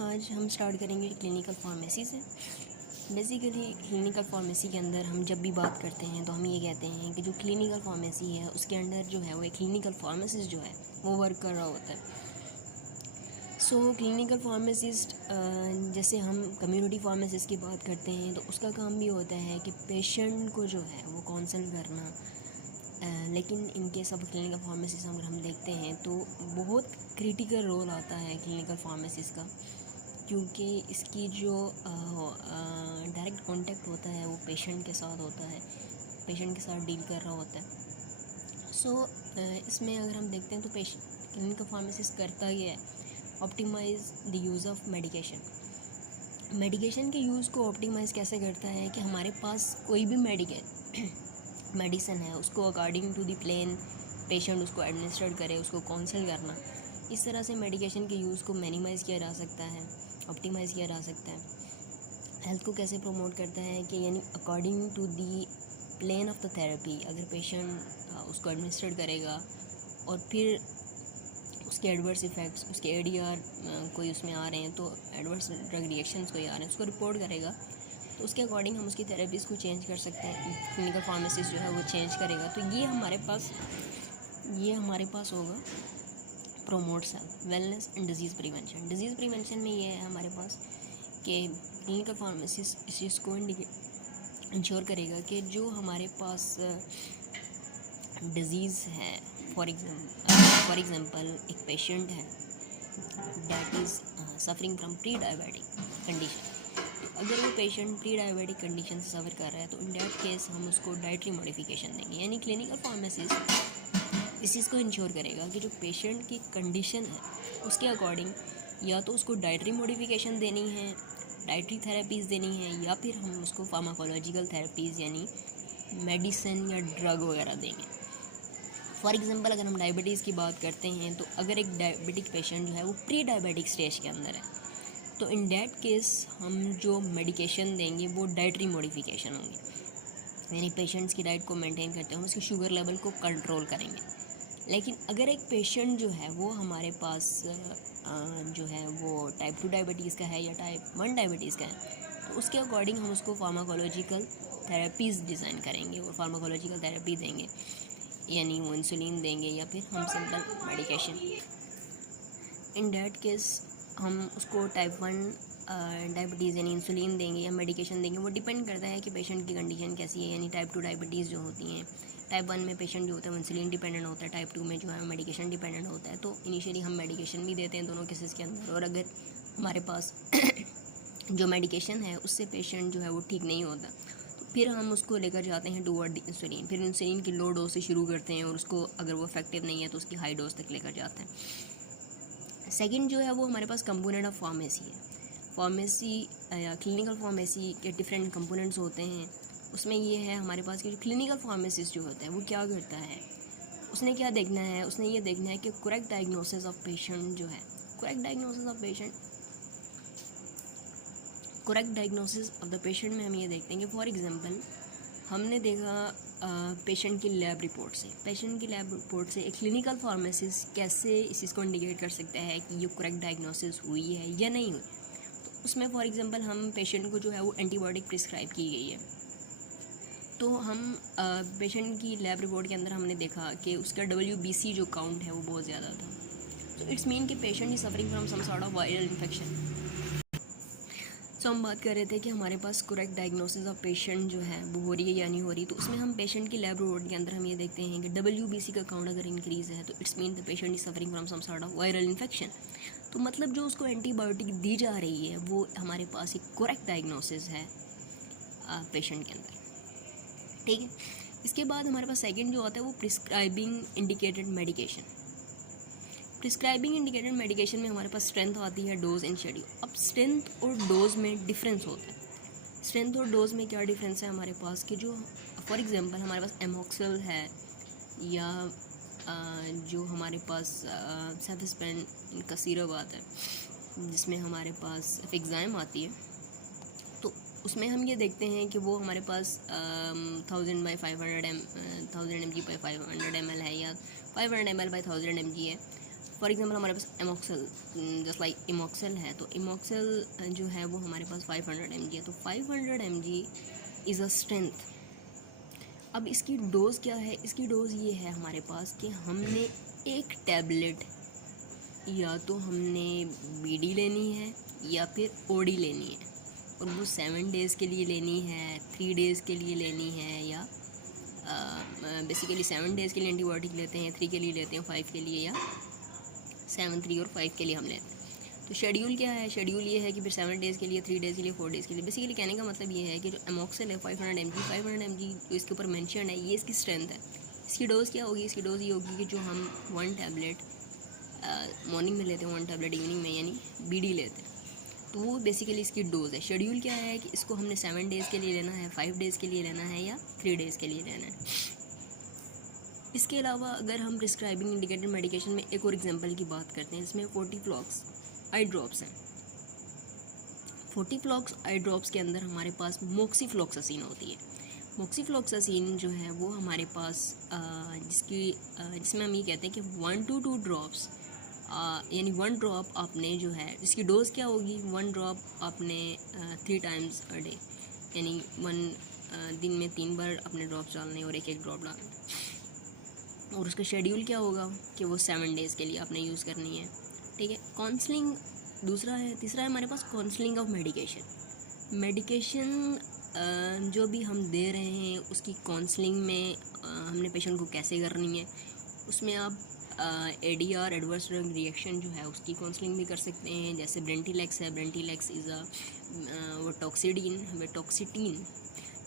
आज हम स्टार्ट करेंगे क्लिनिकल फार्मेसी से। बेसिकली क्लिनिकल फार्मेसी के अंदर हम जब भी बात करते हैं तो हम ये कहते हैं कि जो क्लिनिकल फार्मेसी है उसके अंदर जो है वो एक क्लिनिकल फार्मासिस्ट जो है वो वर्क कर रहा होता है। क्लिनिकल फार्मासिस्ट जैसे हम कम्युनिटी फार्मासिस्ट की बात करते हैं तो उसका काम भी होता है कि पेशेंट को जो है वो काउंसल करना। लेकिन इनके सब क्लिनिकल फार्मासिस्ट अगर हम देखते हैं तो बहुत क्रिटिकल रोल आता है क्लिनिकल फार्मासिस्ट का, क्योंकि इसकी जो डायरेक्ट कांटेक्ट होता है वो पेशेंट के साथ होता है, पेशेंट के साथ डील कर रहा होता है। इसमें अगर हम देखते हैं तो क्लिनिकल फार्मासिस्ट करता ही है optimise the use of medication के यूज़ को ऑप्टिमाइज़ कैसे करता है कि हमारे पास कोई भी मेडिसिन है उसको according to the plan patient उसको एडमिनिस्ट्रेट करे, उसको काउंसल करना। इस तरह से मेडिकेशन के यूज़ को मिनिमाइज़ किया जा सकता है, ऑप्टिमाइज़ किया जा सकता है। हेल्थ को कैसे प्रमोट करता है कि यानी according to the plan of the therapy अगर पेशेंट उसको एडमिनिस्ट्रेट करेगा और फिर उसके एडवर्स इफ़ेक्ट्स, उसके एडीआर कोई उसमें आ रहे हैं तो एडवर्स ड्रग रिएक्शंस कोई आ रहे हैं उसको रिपोर्ट करेगा, तो उसके अकॉर्डिंग हम उसकी थेरेपीज़ को चेंज कर सकते हैं। क्लिनिकल फार्मासिस्ट जो है वो चेंज करेगा। तो ये हमारे पास होगा promotes health, wellness and disease prevention में ये है हमारे पास कि क्लिनिकल फार्मासिस्ट इस चीज़ को इंश्योर करेगा कि जो हमारे पास डिज़ीज़ है, फॉर एग्ज़ाम्पल एक पेशेंट है that is suffering from pre diabetic condition, अगर वो पेशेंट प्री डायबिटिक कंडीशन से सफ़र कर रहा है तो इन दैट केस हम उसको डाइटरी मॉडिफिकेशन देंगे। यानी क्लिनिकल फार्मासिस्ट इस चीज़ को इंश्योर करेगा कि जो पेशेंट की कंडीशन है उसके अकॉर्डिंग या तो उसको डाइटरी मॉडिफिकेशन देनी है, डाइटरी थेरेपीज़ देनी है, या फिर हम उसको फार्माकोलॉजिकल थेरेपीज़ यानी मेडिसिन या ड्रग वगैरह देंगे। फॉर एग्ज़ाम्पल अगर हम डायबिटीज़ की बात करते हैं तो अगर एक डायबिटिक पेशेंट जो है वो प्री डायबिटिक स्टेज के अंदर है तो इन डैट केस हम जो मेडिकेशन देंगे वो डाइटरी मॉडिफिकेशन होंगे, यानी पेशेंट्स की डाइट को मेंटेन करते हैं, हम उसके शुगर लेवल को कंट्रोल करेंगे। लेकिन अगर एक पेशेंट जो है वो हमारे पास जो है वो टाइप 2 डायबिटीज़ का है या टाइप 1 डायबिटीज़ का है तो उसके अकॉर्डिंग हम उसको फार्माकोलॉजिकल थेरेपीज़ डिज़ाइन करेंगे और फार्माकोलॉजिकल थेरेपी देंगे, यानी वो इंसुलिन देंगे या फिर हम simple medication. In that case हम उसको टाइप 1 डायबिटीज़ यानी इंसुलिन देंगे या मेडिकेशन देंगे, वो डिपेंड करता है कि पेशेंट की कंडीशन कैसी है। यानी टाइप 2 डायबिटीज़ जो होती हैं, टाइप 1 में पेशेंट जो होता है वो इंसुलिन डिपेंडेंट होता है, टाइप 2 में जो है मेडिकेशन डिपेंडेंट होता है। तो इनिशियली हम मेडिकेशन भी देते हैं दोनों केसेस के अंदर, और अगर हमारे पास जो मेडिकेशन है उससे पेशेंट जो है वो ठीक नहीं होता तो फिर हम उसको लेकर जाते हैं टूवर्ड इंसुलिन, फिर इंसुलिन की लो डोज से शुरू करते हैं और उसको अगर वो इफेक्टिव नहीं है तो उसकी हाई डोज तक लेकर जाते हैं। सेकंड जो है वो हमारे पास कंपोनेंट ऑफ फार्मेसी है। फार्मेसी या क्लिनिकल फार्मेसी के डिफरेंट कंपोनेंट्स होते हैं। उसमें ये है हमारे पास कि जो क्लिनिकल फार्मासिस्ट जो होता है वो क्या करता है, उसने क्या देखना है, उसने ये देखना है कि करेक्ट डायग्नोसिस ऑफ पेशेंट जो है, correct diagnosis of the patient में हम ये देखते हैं कि फॉर एग्जांपल हमने देखा पेशेंट की लैब रिपोर्ट से एक क्लिनिकल फार्मासिस्ट कैसे इस चीज़ को इंडिकेट कर सकता है कि ये करेक्ट डायग्नोसिस हुई है या नहीं हुई। तो उसमें फॉर एग्जांपल हम पेशेंट को जो है वो एंटीबायोटिक प्रिस्क्राइब की गई है, तो हम पेशेंट की लैब रिपोर्ट के अंदर हमने देखा कि उसका WBC जो काउंट है वो बहुत ज़्यादा था, तो इट्स मीन कि patient is suffering from some sort of viral infection. हम बात कर रहे थे कि हमारे पास करेक्ट डायग्नोसिस ऑफ पेशेंट जो है वो हो रही है या नहीं हो रही, तो उसमें हम पेशेंट की लैब रिपोर्ट के अंदर हम ये देखते हैं कि WBC का काउंट अगर इंक्रीज़ है तो it's mean the patient is suffering from some sort of viral infection. तो मतलब जो उसको एंटीबायोटिक दी जा रही है वो हमारे पास एक करेक्ट डायग्नोसिस है पेशेंट के अंदर, ठीक है। इसके बाद हमारे पास सेकेंड जो आता है वो प्रिस्क्राइबिंग इंडिकेटेड मेडिकेशन में हमारे पास स्ट्रेंथ आती है, डोज एंड शेड्यूल। अब स्ट्रेंथ और डोज में डिफरेंस होता है। स्ट्रेंथ और डोज में क्या डिफरेंस है हमारे पास कि जो फॉर एग्जांपल हमारे पास एमोक्सल है या जो हमारे पास सेफेस्पेन का सिरप आता है जिसमें हमारे पास फिक्साइम आती है, तो उसमें हम ये देखते हैं कि वो हमारे पास 1000 बाई 500 mg/500 ml है या 500 ml/1000 mg है। फॉर एग्जांपल हमारे पास एमोक्सल, जस्ट लाइक इमोक्सल है, तो इमोक्सल जो है वो हमारे पास 500 mg है, तो 500 mg इज़ अ स्ट्रेंथ। अब इसकी डोज़ क्या है, इसकी डोज़ ये है हमारे पास कि हमने एक टैबलेट या तो हमने बीडी लेनी है या फिर ओडी लेनी है, और वो 7 डेज़ के लिए लेनी है, 3 डेज़ के लिए लेनी है, या बेसिकली 7 डेज़ के लिए एंटीबायोटिक लेते हैं, 3 के लिए लेते हैं, 5 के लिए, या 7, 3 और 5 के लिए हम लेते हैं। तो शेड्यूल क्या है, शेड्यूल ये है कि फिर 7 डेज़ के लिए, 3 डेज़ के लिए, 4 डेज़ के लिए। बेसिकली कहने का मतलब ये है कि जो एमोक्सल है 500 mg जो इसके ऊपर मेंशन है, ये इसकी स्ट्रेंथ है। इसकी डोज़ क्या होगी, इसकी डोज़ ये होगी कि जो हम 1 टैबलेट मॉर्निंग में लेते हैं, 1 टैबलेट इवनिंग में, यानी बीडी लेते हैं, तो वो बेसिकली इसकी डोज़ है। शेड्यूल क्या है कि इसको हमने 7 डेज़ के लिए लेना है, 5 डेज़ के लिए लेना है, या 3 डेज़ के लिए लेना है। इसके अलावा अगर हम प्रिस्क्राइबिंग इंडिकेटेड मेडिकेशन में एक और एग्जांपल की बात करते हैं, इसमें 40-फ्लॉक्स आई ड्रॉप्स हैं। 40-फ्लॉक्स आई ड्रॉप्स के अंदर हमारे पास मोक्सीफ्लॉक्सासिन होती है। मोक्सीफ्लॉक्सासिन जो है वो हमारे पास जिसमें हम ये कहते हैं कि 1 to 2 ड्रॉप्स, यानी 1 ड्रॉप आपने जो है, इसकी डोज़ क्या होगी, 1 ड्रॉप आपने 3 times a डे, यानी 1 दिन में 3 बार अपने ड्रॉप्स डालने और एक ड्रॉप डालना। और उसका शेड्यूल क्या होगा कि वो 7 डेज़ के लिए आपने यूज़ करनी है, ठीक है। काउंसलिंग दूसरा है। तीसरा है हमारे पास काउंसलिंग ऑफ मेडिकेशन जो भी हम दे रहे हैं उसकी काउंसलिंग में हमने पेशेंट को कैसे करनी है, उसमें आप ADR एडवर्स ड्रग रिएक्शन जो है उसकी काउंसलिंग भी कर सकते हैं। जैसे ब्रेंटिलेक्स है, Brintellix is vortioxetine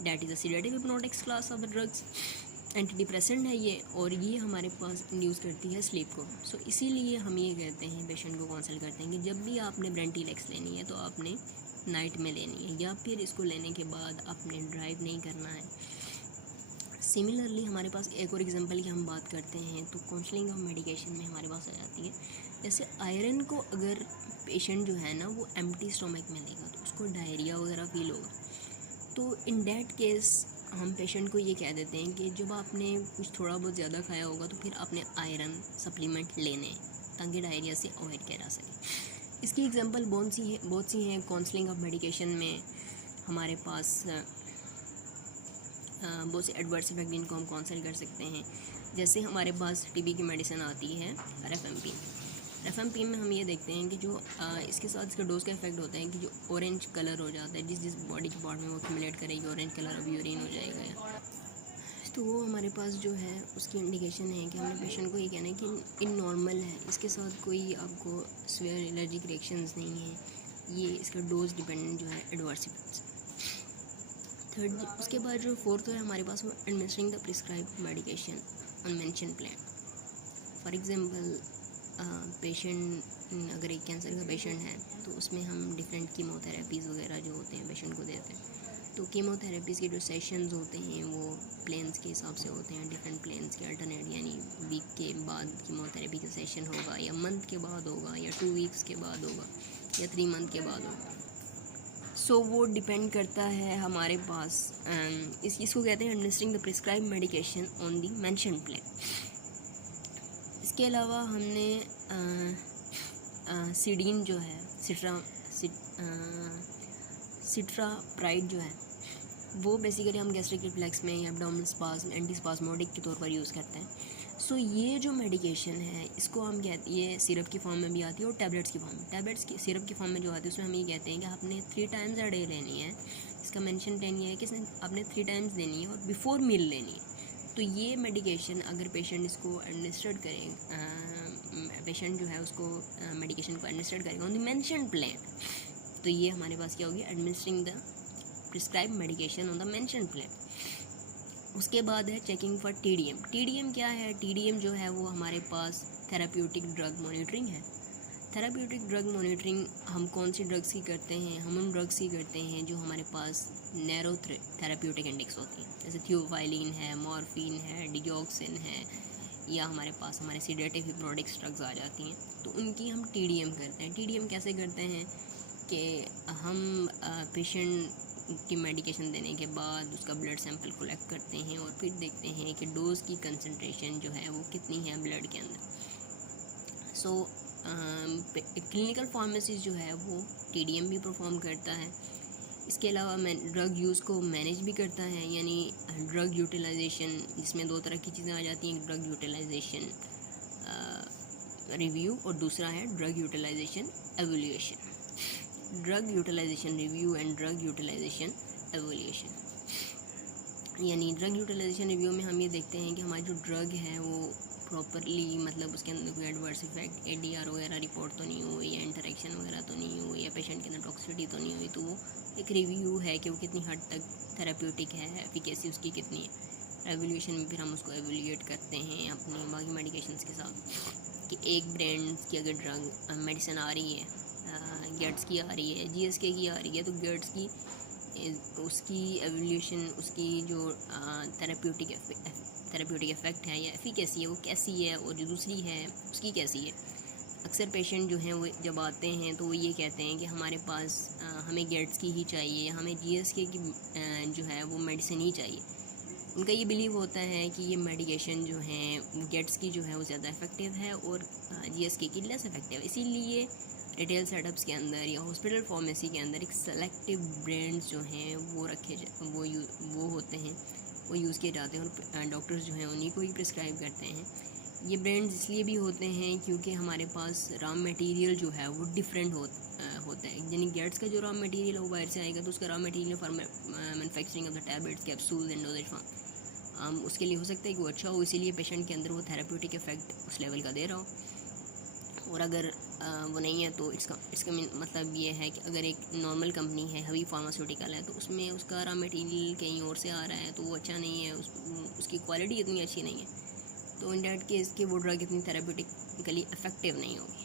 that is a sedative hypnotics class of the drugs, anti depressant है ये, और ये हमारे पास इंड्यूस करती है स्लीप को। सो इसीलिए हम ये कहते हैं, पेशेंट को काउंसल करते हैं कि जब भी आपने ब्रेंटिलेक्स लेनी है तो आपने नाइट में लेनी है, या फिर इसको लेने के बाद आपने ड्राइव नहीं करना है। सिमिलरली हमारे पास एक और एग्जांपल की हम बात करते हैं तो काउंसलिंग ऑफ मेडिकेशन में हमारे पास आ जाती है। जैसे आयरन को अगर पेशेंट जो है ना वो एम्प्टी स्टमक में लेगा तो उसको डायरिया वगैरह फील होगा, तो इन दैट केस हम पेशेंट को ये कह देते हैं कि जब आपने कुछ थोड़ा बहुत ज़्यादा खाया होगा तो फिर आपने आयरन सप्लीमेंट लेने हैं ताकि डायरिया से अवॉइड किया जा सके। इसकी एग्जांपल बहुत सी हैं। काउंसलिंग ऑफ मेडिकेशन में हमारे पास बहुत से एडवर्स इफेक्ट जिनको हम काउंसल कर सकते हैं। जैसे हमारे पास टीबी की मेडिसिन आती है रेफेम्पिन में हम ये देखते हैं कि जो इसके साथ इसका डोज का इफेक्ट होता है कि जो ऑरेंज कलर हो जाता है, जिस बॉडी के पार्ट में वो एक्यूमुलेट करेगी ऑरेंज कलर, अब यूरिन हो जाएगा, तो वो हमारे पास जो है उसकी इंडिकेशन है कि हमने पेशेंट को ये कहना है कि इन नॉर्मल है, इसके साथ कोई आपको सीवियर एलर्जिक रिएक्शंस नहीं है, ये इसका डोज डिपेंडेंट जो है एडवर्स इफेक्ट्स। थर्ड, उसके बाद जो फोर्थ है हमारे पास वो administering the prescribed medication on mention plan. For example patient अगर एक कैंसर का पेशेंट है तो उसमें हम डिफरेंट कीमोथेरेपीज़ वगैरह जो होते हैं पेशेंट को देते हैं। तो कीमोथेरेपीज़ के जो सेशंस होते हैं वो प्लेन्स के हिसाब से होते हैं, डिफरेंट प्लेन्स के अल्टरनेट, यानी वीक के बाद कीमोथेरेपी का सेशन होगा, या मंथ के बाद होगा, या 2 वीक्स के बाद होगा, या 3 मंथ के बाद होगा। सो वो डिपेंड करता है हमारे पास। इसको कहते हैं administering the prescribed medication on the mention plan. इसके अलावा हमने सिडीन जो है, सिट्राप्राइड जो है वो बेसिकली हम गैस्ट्रिक रिफ्लेक्स में या एब्डोमिनल स्पाज्म, एंटी स्पाज्मोडिक के तौर पर यूज़ करते हैं। सो ये जो मेडिकेशन है इसको हम कहते हैं, ये सिरप की फॉर्म में भी आती है और टैबलेट्स की फॉर्म में। टैबलेट्स की सिरप की फॉर्म में जो आती है उसमें हम ये कहते हैं कि आपने 3 times a day लेनी है। इसका मेंशन प्लान ये है कि आपने 3 times लेनी है और बिफोर मील लेनी है। तो ये मेडिकेशन अगर पेशेंट इसको एडमिनिस्ट्रेट करें, पेशेंट जो है उसको मेडिकेशन को एडमिनिस्ट्रेट करेगा ऑन द मेंशन प्लान, तो ये हमारे पास क्या होगी, administering the prescribed medication on the mention plan. उसके बाद है चेकिंग फॉर TDM क्या है, TDM जो है वो हमारे पास थेराप्यूटिक ड्रग मॉनिटरिंग है। थेराप्यूटिक ड्रग मॉनिटरिंग हम कौन सी ड्रग्स की करते हैं, हम उन ड्रग्स की करते हैं जो हमारे पास नैरो थेराप्यूटिक इंडेक्स होती हैं, जैसे थियोफाइलिन है, मॉर्फिन है, डिगॉक्सिन है, या हमारे पास हमारे सीडेटिव हिप्नोटिक्स ड्रग्स आ जाती हैं, तो उनकी हम TDM करते हैं। TDM कैसे करते हैं कि हम पेशेंट की मेडिकेशन देने के बाद उसका ब्लड सैंपल कलेक्ट करते हैं और फिर देखते हैं कि डोज की कंसंट्रेशन जो है वो कितनी है ब्लड के अंदर। सो क्लिनिकल फार्मेसिस्ट जो है वो TDM भी परफॉर्म करता है। इसके अलावा ड्रग यूज़ को मैनेज भी करता है, यानी ड्रग यूटिलाइजेशन, जिसमें 2 तरह की चीज़ें आ जाती हैं, ड्रग यूटिलाइजेशन रिव्यू और दूसरा है drug utilisation evolution. Drug utilisation review and drug utilisation evolution, यानी ड्रग यूटिलाइजेशन रिव्यू में हम ये देखते हैं कि हमारी जो ड्रग है वो प्रॉपरली, मतलब उसके अंदर कोई एडवर्स इफेक्ट ADR वगैरह रिपोर्ट तो नहीं हुई, या इंटरेक्शन वगैरह तो नहीं हुई, या पेशेंट के अंदर टॉक्सिसिटी तो नहीं हुई। तो वो एक रिव्यू है कि वो कितनी हद तक थेराप्यूटिक है, एफिकेसी उसकी कितनी है। एवोल्यूशन में फिर हम उसको एवोल्यूएट करते हैं अपनी बाकी मेडिकेशंस के साथ, कि एक ब्रांड की अगर ड्रग मेडिसिन आ रही है, गेट्स की आ रही है, GSK की आ रही है, तो गेट्स की उसकी एवोल्यूशन, उसकी जो थेराप्यूटिक इफ़ेक्ट है या एफिकेसी है वो कैसी है, और जो दूसरी है उसकी कैसी है। अक्सर पेशेंट जो हैं वो जब आते हैं तो वो ये कहते हैं कि हमारे पास हमें गेट्स की ही चाहिए, या हमें GSK की जो है वो मेडिसिन ही चाहिए। उनका ये बिलीव होता है कि ये मेडिकेशन जो है गेट्स की जो है वो ज़्यादा इफेक्टिव है और GSK की लेस इफेक्टिव है। इसीलिए रिटेल सेटअप्स के अंदर या हॉस्पिटल फार्मेसी के अंदर एक सेलेक्टिव ब्रांड्स जो हैं वो वो होते हैं, वो यूज़ किए जाते हैं, और डॉक्टर्स जो हैं उन्हीं को ही प्रिस्क्राइब करते हैं। ये ब्रांड्स इसलिए भी होते हैं क्योंकि हमारे पास रॉ मटेरियल जो है वो डिफरेंट होता है। यानी गेट्स का जो रॉ मटेरियल है वो बाहर से आएगा, तो उसका raw material for manufacturing of the tablets, capsules and doses form उसके लिए हो सकता है कि वो अच्छा हो, इसीलिए पेशेंट के अंदर वो थेराप्यूटिक इफेक्ट उस लेवल का दे रहा हो। और अगर वो नहीं है तो इसका मतलब ये है कि अगर एक नॉर्मल कंपनी है, हवी फार्मास्यूटिकल है, तो उसमें उसका रॉ मटेरियल कहीं और से आ रहा है तो वो अच्छा नहीं है, उसकी क्वालिटी इतनी अच्छी नहीं है, तो इन डैट केस कि वो ड्रग इतनी थेराप्यूटिकली इफेक्टिव नहीं होगी।